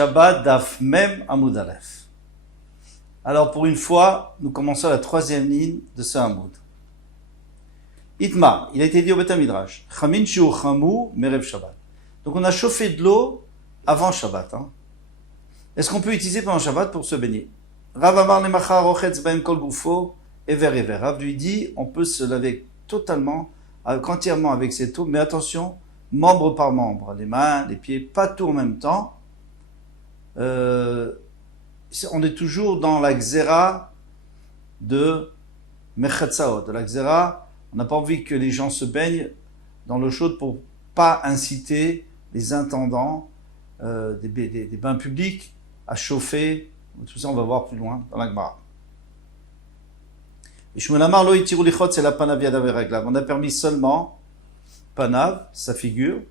Shabbat Daf Mem Amud Aleph. Alors pour une fois, nous commençons la troisième ligne de ce Hamoud. Itma, il a été dit au Beth Midrash, Chamin Shiur Chamu Merev Shabbat. Donc on a chauffé de l'eau avant Shabbat. Est-ce qu'on peut utiliser pendant Shabbat pour se baigner? Rav Amar Lemachar Rochetz Baem Kol Gufo Ever Ever. Rav lui dit, on peut se laver totalement, entièrement avec cette eau, mais attention, membre par membre, les mains, les pieds, pas tout en même temps. On est toujours dans la xéra de Mechatzaot, de la xéra. On n'a pas envie que les gens se baignent dans l'eau chaude pour pas inciter les intendants des bains publics à chauffer. Tout ça, on va voir plus loin dans la Gemara. C'est la panav yadav veraglav. On a permis seulement panav, sa figure,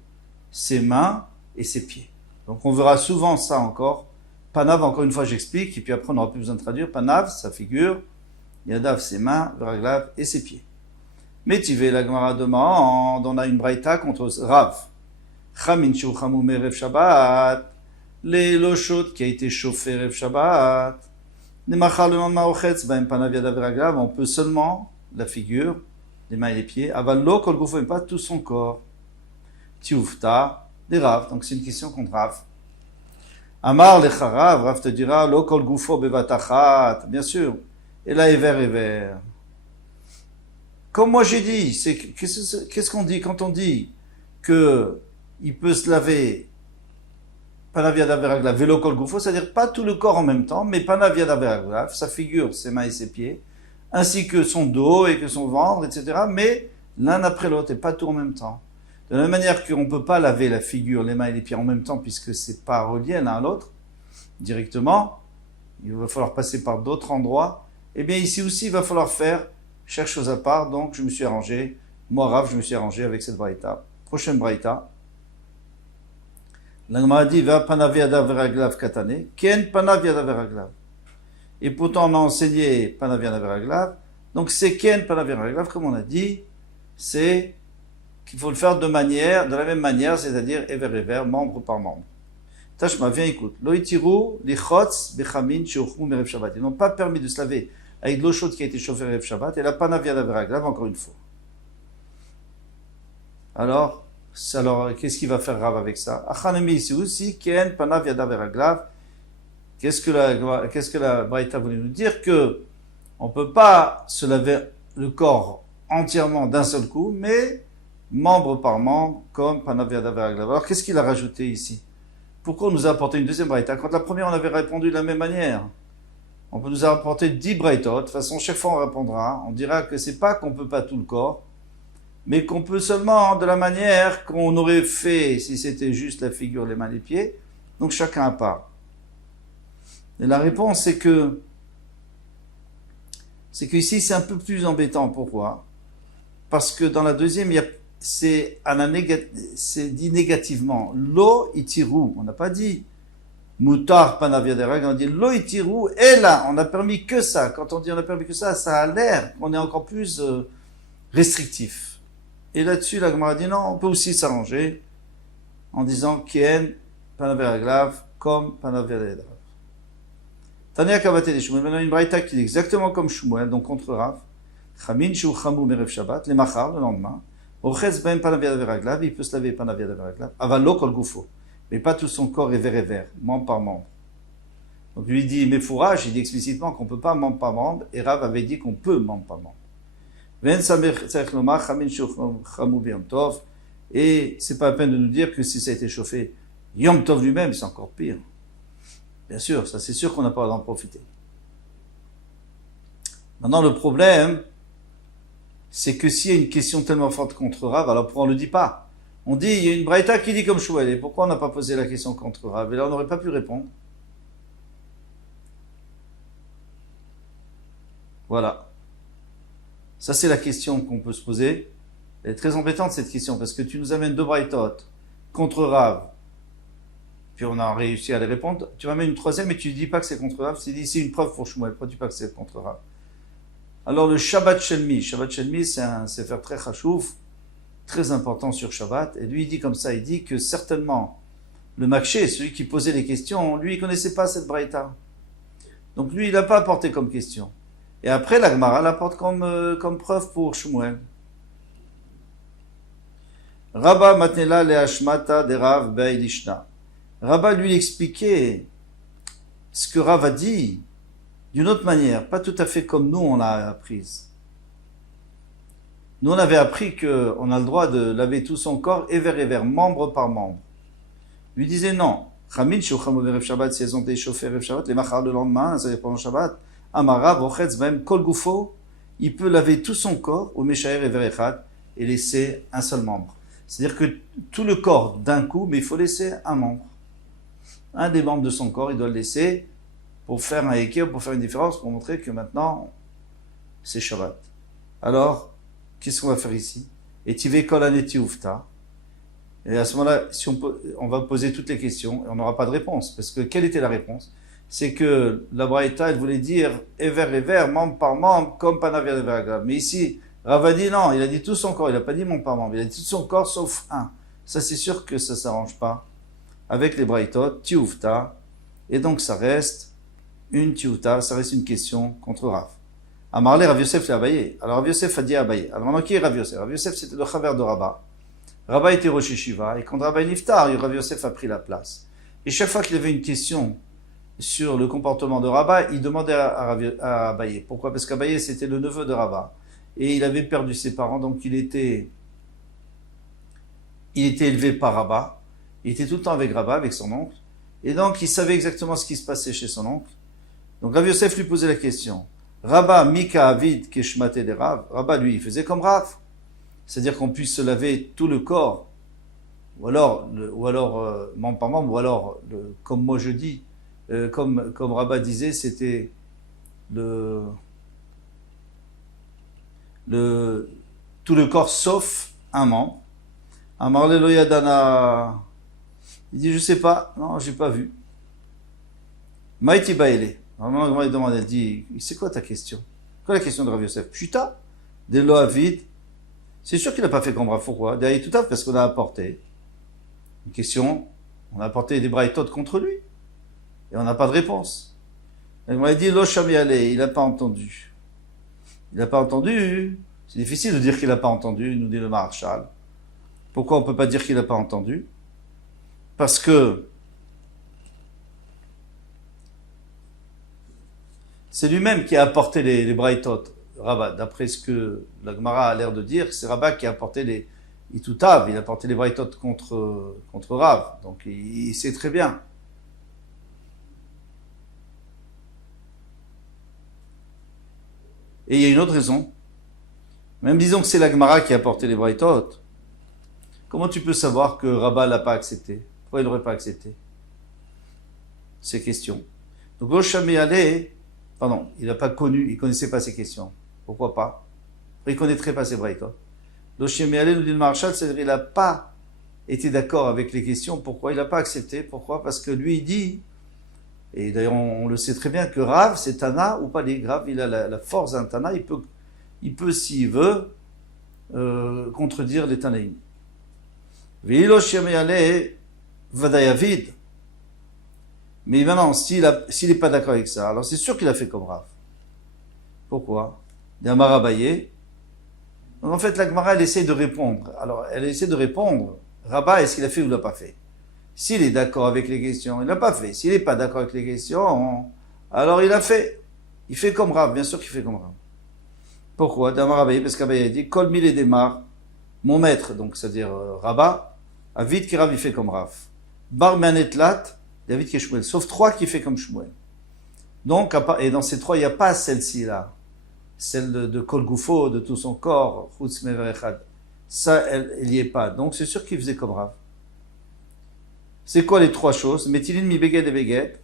ses mains et ses pieds. Donc on verra souvent ça encore. Panav, encore une fois, j'explique, et puis après on n'aura plus besoin de traduire. Panav, sa figure, yadav, ses mains, veraglav et ses pieds. Mais tu veux la Gemara demande, on a une braïta contre Rav. Chamin Shiur Chamu Merev Shabbat, l'eau chaude qui a été chauffée Rev Shabbat. Nemachar le lendemain ochetz baem panav yadav veraglav, on peut seulement la figure, les mains et les pieds. Aval lo kol gufo, pas tout son corps. Tiufta, des Rav, donc c'est une question contre Rav. Amar lecharav, Rav te dira, lo kol gufo bevatachat, bien sûr. Et là, ever. Comme moi j'ai dit, qu'est-ce qu'on dit quand on dit que il peut se laver panav yadav veraglav, velo kol gufo, c'est-à-dire pas tout le corps en même temps, mais panav yadav veraglav, sa figure, ses mains et ses pieds, ainsi que son dos et que son ventre, etc., mais l'un après l'autre, et pas tout en même temps. De la même manière qu'on ne peut pas laver la figure, les mains et les pieds en même temps, puisque c'est pas relié l'un à l'autre, directement, il va falloir passer par d'autres endroits, et bien ici aussi, il va falloir faire chaque chose à part, donc je me suis arrangé, moi Rav, je me suis arrangé avec cette braïta. Prochaine braïta. La Gemara dit, va panav yadav veraglav katane, ken panav yadav veraglav. Et pourtant on a enseigné panav yadav veraglav, donc c'est ken panav yadav veraglav, comme on a dit, c'est qu'il faut le faire de la même manière, c'est-à-dire ever, membre par membre. Tashma, viens écoute. Lo itiru lichotz bechamin shiur chamu merev Shabbat. Ils n'ont pas permis de se laver avec de l'eau chaude qui a été chauffée Rev Shabbat, et la panav yadav veraglav, encore une fois. Alors, qu'est-ce qu'il va faire Rav avec ça? Achanemi ici aussi, ken panav yadav veraglav. Qu'est-ce que la braïta voulait nous dire? Que on peut pas se laver le corps entièrement d'un seul coup, mais membre par membre, comme panav yadav veraglav. Alors, qu'est-ce qu'il a rajouté ici? Pourquoi on nous a apporté une deuxième braïta? Quand la première, on avait répondu de la même manière. On peut nous apporter 10 braïtot. De toute façon, chaque fois, on répondra. On dira que c'est pas qu'on peut pas tout le corps, mais qu'on peut seulement de la manière qu'on aurait fait si c'était juste la figure, les mains, les pieds. Donc, chacun à part. Et la réponse, c'est que ici, c'est un peu plus embêtant. Pourquoi? Parce que dans la deuxième, c'est dit négativement. Lo itiru. On n'a pas dit mutar panav yadav veraglav. On dit lo itiru. Et là, on n'a permis que ça. Quand on dit on a permis que ça a l'air qu'on est encore plus restrictif. Et là-dessus, la Gemara dit non, on peut aussi s'arranger en disant kien panav veraglav comme panav yadav veraglav. Tania Kavate de Shmuel. Maintenant, une braïta qui est exactement comme Shmuel, donc contre Rav. Chamin Shiur Chamu Merev Shabbat, le machar, le lendemain. Ochetz baem panav yadav veraglav, il peut se laver panav yadav veraglav. Aval lo kol gufo, mais pas tout son corps ever, membre par membre. Donc lui dit, mais fourrage, il dit explicitement qu'on ne peut pas membre par membre, et Rav avait dit qu'on peut membre par membre. Ven samer tzarich lomar chamin shiur chamu b'yom tov, et c'est pas la peine de nous dire que si ça a été chauffé Yom Tov lui-même, c'est encore pire. Bien sûr, ça c'est sûr qu'on n'a pas d'en profiter. Maintenant, le problème, c'est que s'il y a une question tellement forte contre Rav, alors pourquoi on ne le dit pas? On dit, il y a une braïta qui dit comme Shmuel, et pourquoi on n'a pas posé la question contre Rav? Et là, on n'aurait pas pu répondre. Voilà. Ça, c'est la question qu'on peut se poser. Elle est très embêtante, cette question, parce que tu nous amènes deux braïtot contre Rav, puis on a réussi à les répondre. Tu m'amènes une troisième et tu ne dis pas que c'est contre Rav, tu dis c'est une preuve pour Shmuel, pourquoi tu dis pas que c'est contre Rav? Alors le Shabbat Shelmi, c'est un sefer très chachouf, très important sur Shabbat, et lui il dit comme ça, il dit que certainement le Makché, celui qui posait les questions, lui, il connaissait pas cette braïta. Donc lui, il n'a pas apporté comme question. Et après, la Gemara l'apporte comme preuve pour Shmuel. Rabba matnela le hashmata de Rav be'ilishna. Rabba lui expliquait ce que Rav a dit d'une autre manière, pas tout à fait comme nous on l'a apprise. Nous on avait appris qu'on a le droit de laver tout son corps, éver, membre par membre. Lui disait non. Chamin shoucham over Shabbat, si elles ont été chauffées Erev Shabbat, les machar le lendemain, ça pendant Shabbat, Amara, Vochetz, même Kol Gufo, il peut laver tout son corps, au Meshaer Ever Echad, et laisser un seul membre. C'est-à-dire que tout le corps d'un coup, mais il faut laisser un membre. Un des membres de son corps, il doit le laisser pour faire un équilibre, pour faire une différence, pour montrer que maintenant, c'est Shabbat. Alors, qu'est-ce qu'on va faire ici? Et Tive Kol Aneti Ufta. Et à ce moment-là, si on va poser toutes les questions, et on n'aura pas de réponse. Parce que, quelle était la réponse? C'est que la Braïta, elle voulait dire Ever, membre par membre, comme Panavia de Veragab. Mais ici, Rav a dit non, il a dit tout son corps, il n'a pas dit membre par membre, il a dit tout son corps sauf un. Ça, c'est sûr que ça ne s'arrange pas avec les Braïtot, Tioufta, et donc ça reste une Tioufta, ça reste une question contre Rav. Amarle, Rav Yosef l'a Abaye. Alors Rav Yosef a dit à Abaye. Alors maintenant, qui est Rav Yosef? Rav Yosef, c'était le Chaver de Rabba. Rabba était Rosh Yeshiva, et quand Rabba Niftar, Rav Yosef a pris la place. Et chaque fois qu'il avait une question sur le comportement de Rabba, il demandait à Abaye. Pourquoi? Parce qu'Abaye, c'était le neveu de Rabba. Et il avait perdu ses parents, donc il était élevé par Rabba. Il était tout le temps avec Rabba, avec son oncle. Et donc, il savait exactement ce qui se passait chez son oncle. Donc, Rav Yosef lui posait la question. Rabba, Mika, Avid, Keshmate de Rav. Rabba, lui, il faisait comme Rav. C'est-à-dire qu'on puisse se laver tout le corps. Ou alors membre par membre, ou alors, comme moi je dis, comme Rabba disait, c'était tout le corps sauf un membre. Amarle lo yadana. Il dit, je sais pas, non, j'ai pas vu. Maïti baile. Vraiment, il demande, elle dit, c'est quoi ta question? Quoi la question de Rav Yosef? Puta, de lo avid. C'est sûr qu'il n'a pas fait comme Rav. Pourquoi? Derrière tout à fait parce qu'on a apporté une question, on a apporté des braïtot contre lui. Et on n'a pas de réponse. Elle m'a dit, lo shami ale, il n'a pas entendu. Il n'a pas entendu. C'est difficile de dire qu'il n'a pas entendu, nous dit le Maharshal. Pourquoi on ne peut pas dire qu'il n'a pas entendu? Parce que c'est lui-même qui a apporté les braïtot, Rabat. D'après ce que la Gemara a l'air de dire, c'est Rabat qui a apporté les Itutav, il a apporté les braïtot contre Rav. Donc il sait très bien. Et il y a une autre raison. Même disons que c'est la Gemara qui a apporté les braïtot. Comment tu peux savoir que Rabat l'a pas accepté? Pourquoi il n'aurait pas accepté ces questions? Donc Roshami allait, il n'a pas connu, il connaissait pas ces questions. Pourquoi pas? Il connaîtrait pas ces braïtot. Roshami allait nous dit le Maharshal, c'est-à-dire il n'a pas été d'accord avec les questions. Pourquoi? Il n'a pas accepté. Pourquoi? Parce que lui il dit, et d'ailleurs on le sait très bien, que Rav c'est Tana ou pas les Rav, il a la force d'un Tana, il peut s'il veut contredire les Tanaïm. Mais maintenant, s'il n'est pas d'accord avec ça, alors c'est sûr qu'il a fait comme Rav. Pourquoi? D'Amar Abaye. Donc en fait, la Gemara, elle essaie de répondre. Alors, elle essaie de répondre. Rabat, est-ce qu'il a fait ou il l'a pas fait? S'il est d'accord avec les questions, il l'a pas fait. S'il n'est pas d'accord avec les questions, alors il a fait. Il fait comme Rav, bien sûr qu'il fait comme Rav. Pourquoi? D'Amar Abaye, parce qu'Abaye a dit, Kol mille et démar, mon maître, donc c'est-à-dire Rabat, Avid qui Rav, il fait comme Rav. Bar Manetlat, David qui est Shmuel. Sauf 3 qui fait comme Shmuel. Donc, et dans ces 3, il n'y a pas celle-ci là. Celle de Kol Gufo, de tout son corps, Chutz Mever Echad. Ça, elle n'y est pas. Donc, c'est sûr qu'il faisait comme Rav. C'est quoi les 3 choses? Metilin mi beged et beged.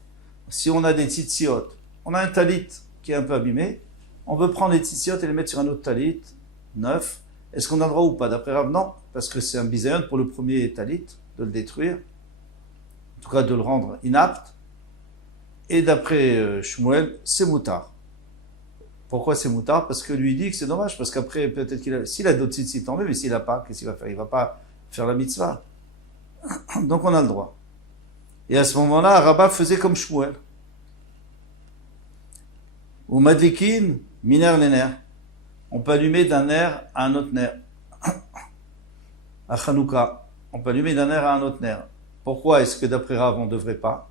Si on a des tzitziot, on a un talit qui est un peu abîmé, on veut prendre les tzitziot et les mettre sur un autre talit, neuf. Est-ce qu'on a le droit ou pas? D'après Rav, non, parce que c'est un bisayon pour le premier talit, de le détruire, en tout cas de le rendre inapte. Et d'après Shmuel, c'est moutard. Pourquoi c'est moutard? Parce que lui dit que c'est dommage, parce qu'après, peut-être s'il a d'autres tzitzit, mais s'il n'a pas, qu'est-ce qu'il va faire? Il ne va pas faire la mitzvah. Donc on a le droit. Et à ce moment-là, Rabba faisait comme Shmuel. Ou Madlikin, miner les nerfs. On peut allumer d'un nerf à un autre nerf. À Hanouka, on peut allumer d'un nerf à un autre nerf. Pourquoi est-ce que d'après Rav, on ne devrait pas?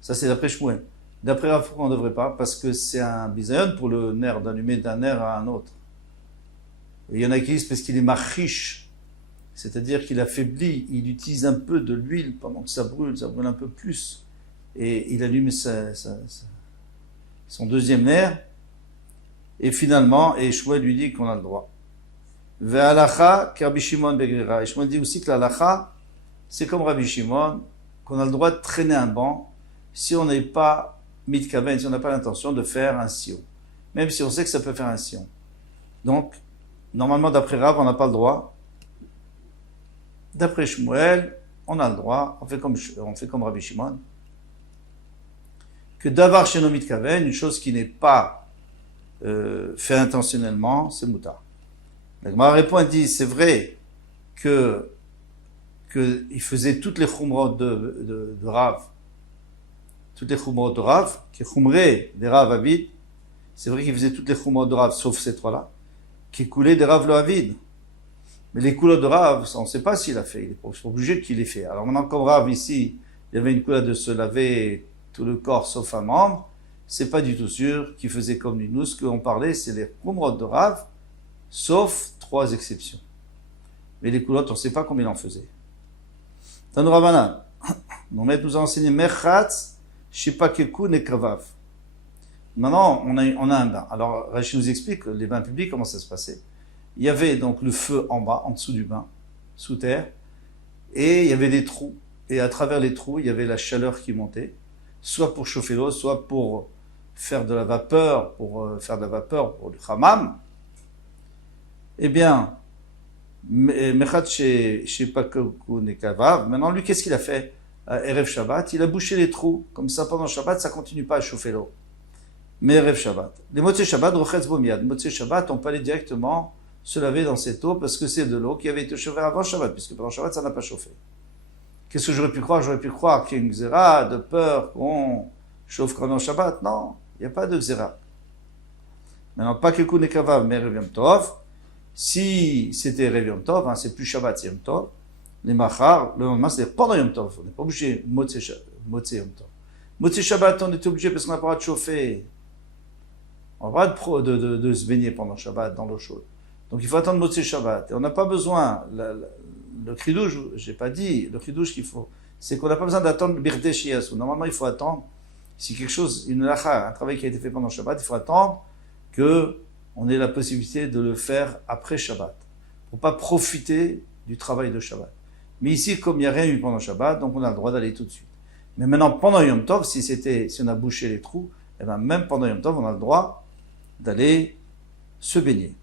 Ça, c'est d'après Shmuel. D'après Rav, pourquoi on ne devrait pas? Parce que c'est un bisayon pour le nerf d'allumer d'un nerf à un autre. Et il y en a qui disent parce qu'il est marchiche, c'est-à-dire qu'il affaiblit, il utilise un peu de l'huile pendant que ça brûle un peu plus. Et il allume son deuxième nerf. Et finalement, et Shmuel lui dit qu'on a le droit. Ve'alacha Rabbi Shimon begrira. Et Shmuel dit aussi que l'alacha, c'est comme Rabbi Shimon, qu'on a le droit de traîner un banc si on n'est pas mitkaven, si on n'a pas l'intention de faire un sion. Même si on sait que ça peut faire un sion. Donc, normalement, d'après Rav, on n'a pas le droit. D'après Shmuel, on a le droit, on fait comme Rabbi Shimon, que d'avoir chez nos mitkaven, une chose qui n'est pas fait intentionnellement, c'est moutar. La Gemara répond et dit, c'est vrai qu'il faisait toutes les khumrot de Rav, toutes les khumrot de Rav, qui khumraient des Rav Avid, c'est vrai qu'il faisait toutes les khumrot de Rav, sauf ces trois-là, qui coulaient des Rav lo Avid. Mais les coulottes de Rav, on ne sait pas s'il a fait, il est obligé qu'il les fait. Alors maintenant, comme Rav ici, il y avait une coulotte de se laver tout le corps sauf un membre, c'est pas du tout sûr qu'il faisait comme nous. Ce qu'on parlait, c'est les khumrot de Rav, sauf 3 exceptions. Mais les coulottes, on ne sait pas combien il en faisait. Tanu Rabanan, mon maître nous a enseigné Merchatz, Shipakeku, Nekavav. Maintenant, on a un bain. Alors, Rachid nous explique les bains publics, comment ça se passait. Il y avait donc le feu en bas, en dessous du bain, sous terre, et il y avait des trous. Et à travers les trous, il y avait la chaleur qui montait, soit pour chauffer l'eau, soit pour faire de la vapeur, pour le hammam. Eh bien, Mechat chez Pakoku Nekavav, maintenant lui, qu'est-ce qu'il a fait? Erev Shabbat, il a bouché les trous. Comme ça, pendant Shabbat, ça continue pas à chauffer l'eau. Mais Erev Shabbat. Les Motzei Shabbat, Rochetz Bomiad. Motzei Shabbat, on peut aller directement se laver dans cette eau parce que c'est de l'eau qui avait été chauffée avant Shabbat, puisque pendant Shabbat, ça n'a pas chauffé. Qu'est-ce que j'aurais pu croire? J'aurais pu croire qu'il y a une xéra de peur qu'on chauffe pendant Shabbat. Non, il n'y a pas de xéra. Maintenant, Pakoku Nekavav, mais Erev Yom Tov. Si c'était Erev Yom Tov, c'est plus Shabbat, c'est Yom Tov. Les machar, le lendemain, c'est pendant Yom Tov. On n'est pas obligé Motzei Yom Tov. Motzei Shabbat, on était obligé parce qu'on n'a pas le droit de chauffer. On n'a pas le droit de se baigner pendant Shabbat dans l'eau chaude. Donc il faut attendre Motzei Shabbat. Et on n'a pas besoin, le chidouche, j'ai pas dit, le chidouche qu'il faut, c'est qu'on n'a pas besoin d'attendre Birte Shiyasu. Normalement, il faut attendre, si quelque chose, une lacha, un travail qui a été fait pendant Shabbat, il faut attendre que on ait la possibilité de le faire après Shabbat. Pour pas profiter du travail de Shabbat. Mais ici, comme il n'y a rien eu pendant Shabbat, donc on a le droit d'aller tout de suite. Mais maintenant, pendant Yom Tov, si on a bouché les trous, eh bien, même pendant Yom Tov, on a le droit d'aller se baigner.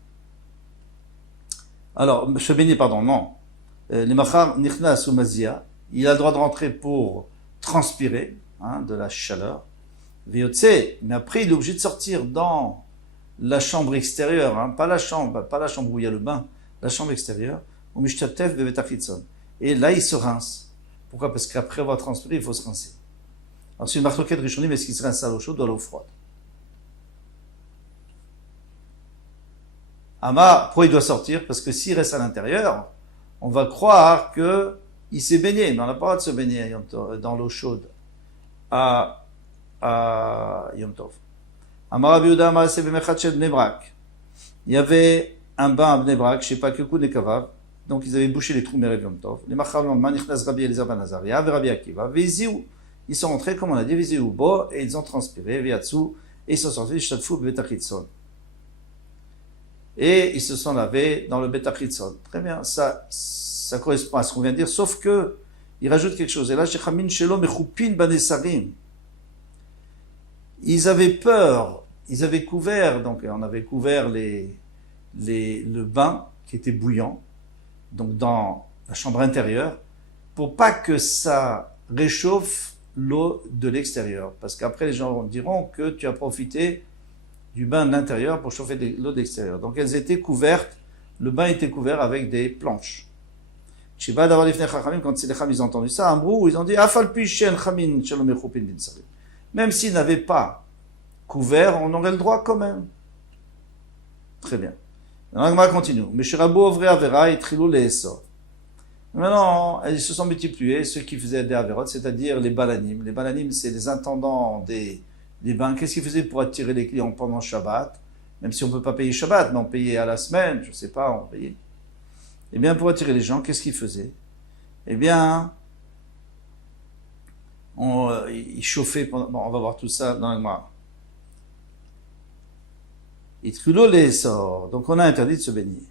Alors, se baigner, pardon, non. Les machar nichnas ou mazia, il a le droit de rentrer pour transpirer, de la chaleur. Veyotse, mais après, il est obligé de sortir dans la chambre extérieure, pas la chambre où il y a le bain, la chambre extérieure, au mishtatef bevetachitson. Et là, il se rince. Pourquoi? Parce qu'après avoir transpiré, il faut se rincer. Alors, c'est une marloquette rishonim, est-ce qu'il se rince à l'eau chaude ou à l'eau froide? Ama, pourquoi il doit sortir? Parce que s'il reste à l'intérieur, on va croire qu'il s'est baigné, mais on n'a pas le droit de se baigner dans l'eau chaude à Yom Tov. Amar Rabbi Yehuda Amar Aseh B'mechat Shel Bnei Brak. Il y avait un bain à Bnei Brak, je ne sais pas, Keku Nekavav, donc ils avaient bouché les trous Merev Yom Tov. Les Machar Manichnas Rabbi Eliezer Ben Azaria, Rabbi Akiva, Veziou. Ils sont rentrés, comme on a dit, Veziou Bo, et ils ont transpiré, Viatsu, et ils sont sortis, Shatfou Betachitson. Et ils se sont lavés dans le Betachitson. Très bien, ça correspond à ce qu'on vient de dire, sauf que, il rajoute quelque chose. Et là, Shechamin Shelo Mechupin Banesarim. Ils avaient peur, ils avaient couvert, donc on avait couvert le bain qui était bouillant, donc dans la chambre intérieure, pour pas que ça réchauffe l'eau de l'extérieur. Parce qu'après, les gens diront que tu as profité du bain de l'intérieur pour chauffer l'eau de l'extérieur. Donc elles étaient couvertes, le bain était couvert avec des planches. Shiba d'avoir les Chachamim, quand les Chachamim ils ont entendu ça, Ambrou, ils ont dit, Afal pi shen chamin shalom echupin bin sarim. Même s'ils n'avaient pas couvert, on aurait le droit quand même. Très bien. L'Agma continue. Meshirabo ovre avera et trilou leesor. Maintenant, ils se sont multipliés, ceux qui faisaient des averot, c'est-à-dire les balanim. Les balanim, c'est les intendants des bains. Qu'est-ce qu'ils faisaient pour attirer les clients pendant Shabbat? Même si on ne peut pas payer Shabbat, mais on payait à la semaine, je ne sais pas, on payait. Eh bien, pour attirer les gens, qu'est-ce qu'ils faisaient? Eh bien, ils chauffaient pendant... Bon, on va voir tout ça dans l'Agma. Itrulo leesor. Donc, on a interdit de se baigner.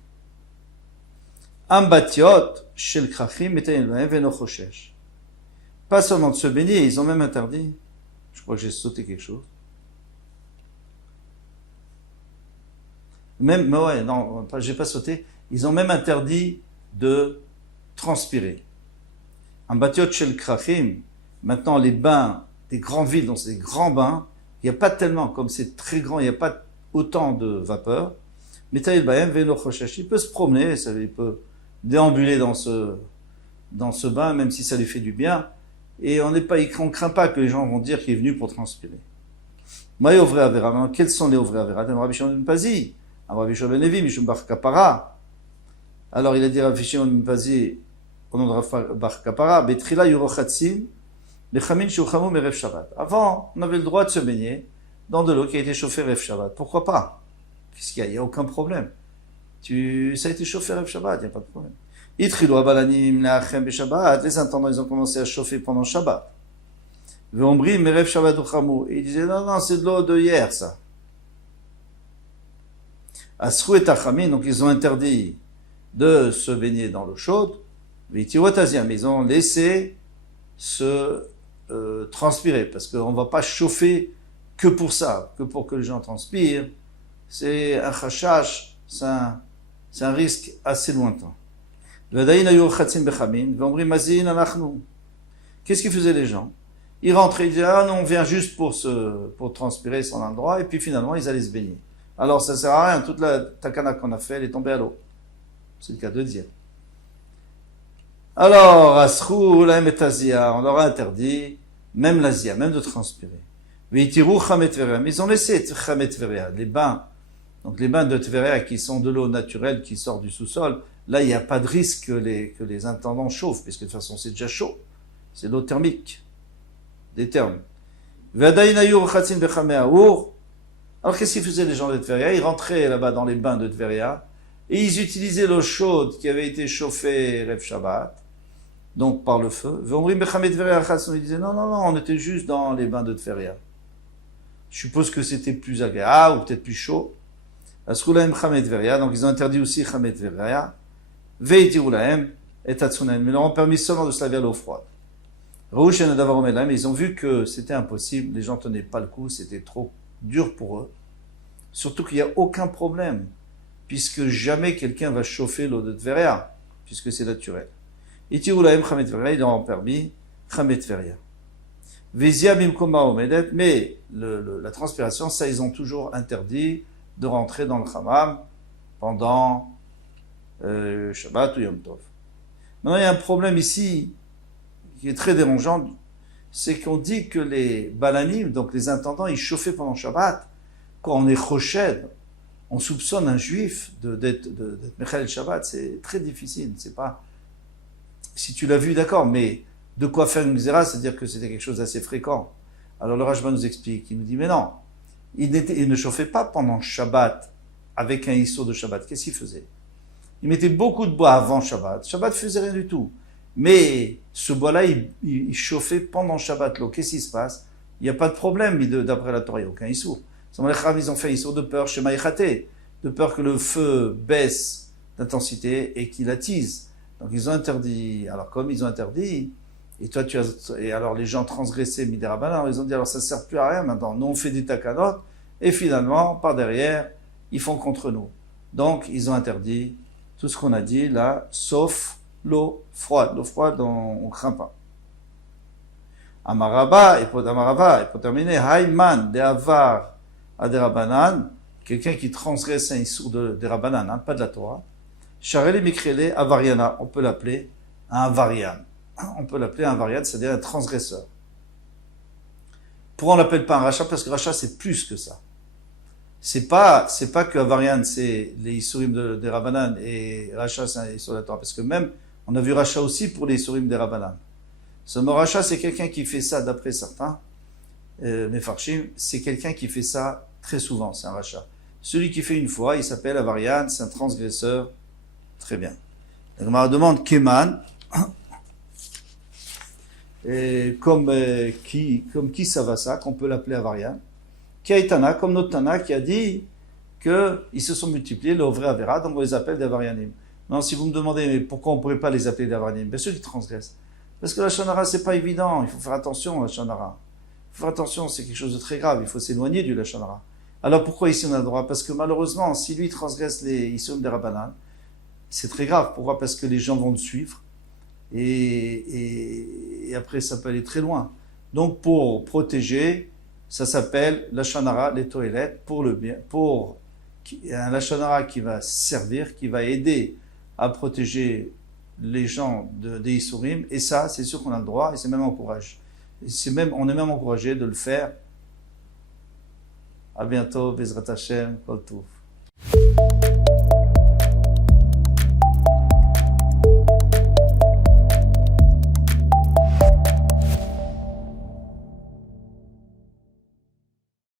Ambatiot, shel krachim, veno choshesh. Pas seulement de se baigner, ils ont même interdit. Je crois que j'ai sauté quelque chose. Même, mais ouais, non, j'ai pas sauté. Ils ont même interdit de transpirer. Ambatiot, shel krachim. Maintenant, les bains des grandes villes, donc c'est des grands bains, il n'y a pas tellement, comme c'est très grand, il n'y a pas autant de vapeur. Il peut se promener, il peut déambuler dans ce bain, même si ça lui fait du bien. Et on ne craint pas que les gens vont dire qu'il est venu pour transpirer. Quels sont les Ovrei Avera? Rabbi Shimon ben Pazi, Rabbi Shimon ben Levi, Mishum Bar Kapara. Alors il a dit Rabbi Shimon ben Pazi, au nom de Rabbi Bar Kapara, Betrila Yurochatzim, Bechamin Shuchamu Merev Shabbat. Avant, on avait le droit de se baigner dans de l'eau qui a été chauffée Rev Shabbat. Pourquoi pas? Puisqu'il n'y a aucun problème. Ça a été chauffé Rev Shabbat, il n'y a pas de problème. Itrilu abalanim le'achem beShabbat. Les intendants, ils ont commencé à chauffer pendant Shabbat. Ve'ombri merev Shabbat uchamu. Et ils disaient, non, c'est de l'eau de hier, ça. Asru et achamin, donc ils ont interdit de se baigner dans l'eau chaude. Ve'itiru taziam, ils ont laissé se transpirer, parce qu'on ne va pas chauffer que pour ça, que pour que les gens transpirent. C'est un chashash, c'est un risque assez lointain. Qu'est-ce qu'ils faisaient les gens? Ils rentraient, ils disaient, ah non, on vient juste pour transpirer son endroit, et puis finalement, ils allaient se baigner. Alors, ça sert à rien, toute la takana qu'on a fait, elle est tombée à l'eau. C'est le cas de dire. Alors, Asrou, la Metazia, on leur a interdit, même l'Asia, même de transpirer. Mais ils ont laissé Chamet Veria, les bains. Donc les bains de Tveria qui sont de l'eau naturelle qui sort du sous-sol, là il n'y a pas de risque que les intendants chauffent, puisque de toute façon c'est déjà chaud. C'est l'eau thermique, des thermes. Alors qu'est-ce qu'ils faisaient les gens de Tveria? Ils rentraient là-bas dans les bains de Tveria, et ils utilisaient l'eau chaude qui avait été chauffée Rev Shabbat, donc par le feu. Ils disaient non, on était juste dans les bains de Tveria. Je suppose que c'était plus agréable, ou peut-être plus chaud. Donc ils ont interdit aussi Chamet Veria. Veitirulahem et Tatsunaim. Mais ils leur ont permis seulement de se laver à l'eau froide. Ils ont vu que c'était impossible, les gens tenaient pas le coup, c'était trop dur pour eux. Surtout qu'il n'y a aucun problème, puisque jamais quelqu'un va chauffer l'eau de Tveria, puisque c'est naturel. Itirulahem Chamet Veria, ils leur ont permis Chamet Veria. Mais la transpiration, ça ils ont toujours interdit de rentrer dans le hammam pendant Shabbat ou Yom Tov. Maintenant, il y a un problème ici qui est très dérangeant, c'est qu'on dit que les balanim, donc les intendants, ils chauffaient pendant Shabbat. Quand on est choshed, on soupçonne un juif d'être Mechal Shabbat, c'est très difficile. C'est pas, si tu l'as vu, d'accord, mais de quoi faire une xéra, c'est-à-dire que c'était quelque chose d'assez fréquent. Alors le Rashba nous explique, il nous dit, mais non, il ne chauffait pas pendant Shabbat avec un issour de Shabbat. Qu'est-ce qu'il faisait? Il mettait beaucoup de bois avant Shabbat. Shabbat ne faisait rien du tout. Mais ce bois-là, il chauffait pendant Shabbat l'eau. Qu'est-ce qui se passe? Il n'y a pas de problème d'après la Torah, il n'y a aucun issour. Ils ont fait un issour de peur chez Maïchate, de peur que le feu baisse d'intensité et qu'il attise. Donc ils ont interdit. Alors comme ils ont interdit, et alors les gens transgressaient Midirabanan, ils ont dit alors ça ne sert plus à rien maintenant, nous on fait des takanot, et finalement, par derrière, ils font contre nous. Donc ils ont interdit tout ce qu'on a dit là, sauf l'eau froide. L'eau froide, on ne craint pas. Amaraba, et pour terminer, Haïman de Avar Aderabanan, quelqu'un qui transgresse un issour de Rabanan, pas de la Torah, Charele Mikrele Avariana, on peut l'appeler un varian. On peut l'appeler un varian, c'est-à-dire un transgresseur. Pourquoi on l'appelle pas un rachat? Parce que rachat, c'est plus que ça. C'est pas que varian, c'est les isurim des Rabbanan et rachat, c'est un issur de la Torah. Parce que même, on a vu rachat aussi pour les isurim des Rabbanan. Ce mot rachat, c'est quelqu'un qui fait ça, d'après certains, Mefarshim, c'est quelqu'un qui fait ça très souvent, c'est un rachat. Celui qui fait une fois, il s'appelle avarian, c'est un transgresseur. Très bien. La Gemara demande Keman, et comme qui ça va ça, qu'on peut l'appeler avarian. Kaitana, comme notre Tana qui a dit qu'ils se sont multipliés, le vrai avera, donc on les appelle des avarianim. Non, si vous me demandez, mais pourquoi on ne pourrait pas les appeler des avarianim? Bien sûr qu'ils transgressent. Parce que la Shonara, c'est pas évident, il faut faire attention à la Shonara. Il faut faire attention, c'est quelque chose de très grave, il faut s'éloigner du Lashon Hara. Alors pourquoi ici on a le droit? Parce que malheureusement, si lui transgresse les Isurim des Rabbanan, c'est très grave. Pourquoi? Parce que les gens vont le suivre et après ça peut aller très loin. Donc pour protéger, ça s'appelle Lashon Hara, les toilettes, pour le bien, pour un Lashon Hara qui va servir, qui va aider à protéger les gens des Isurim, et ça, c'est sûr qu'on a le droit et c'est même encouragé. On est même encouragé de le faire. À bientôt, Bezrat Hashem, Kol Tov.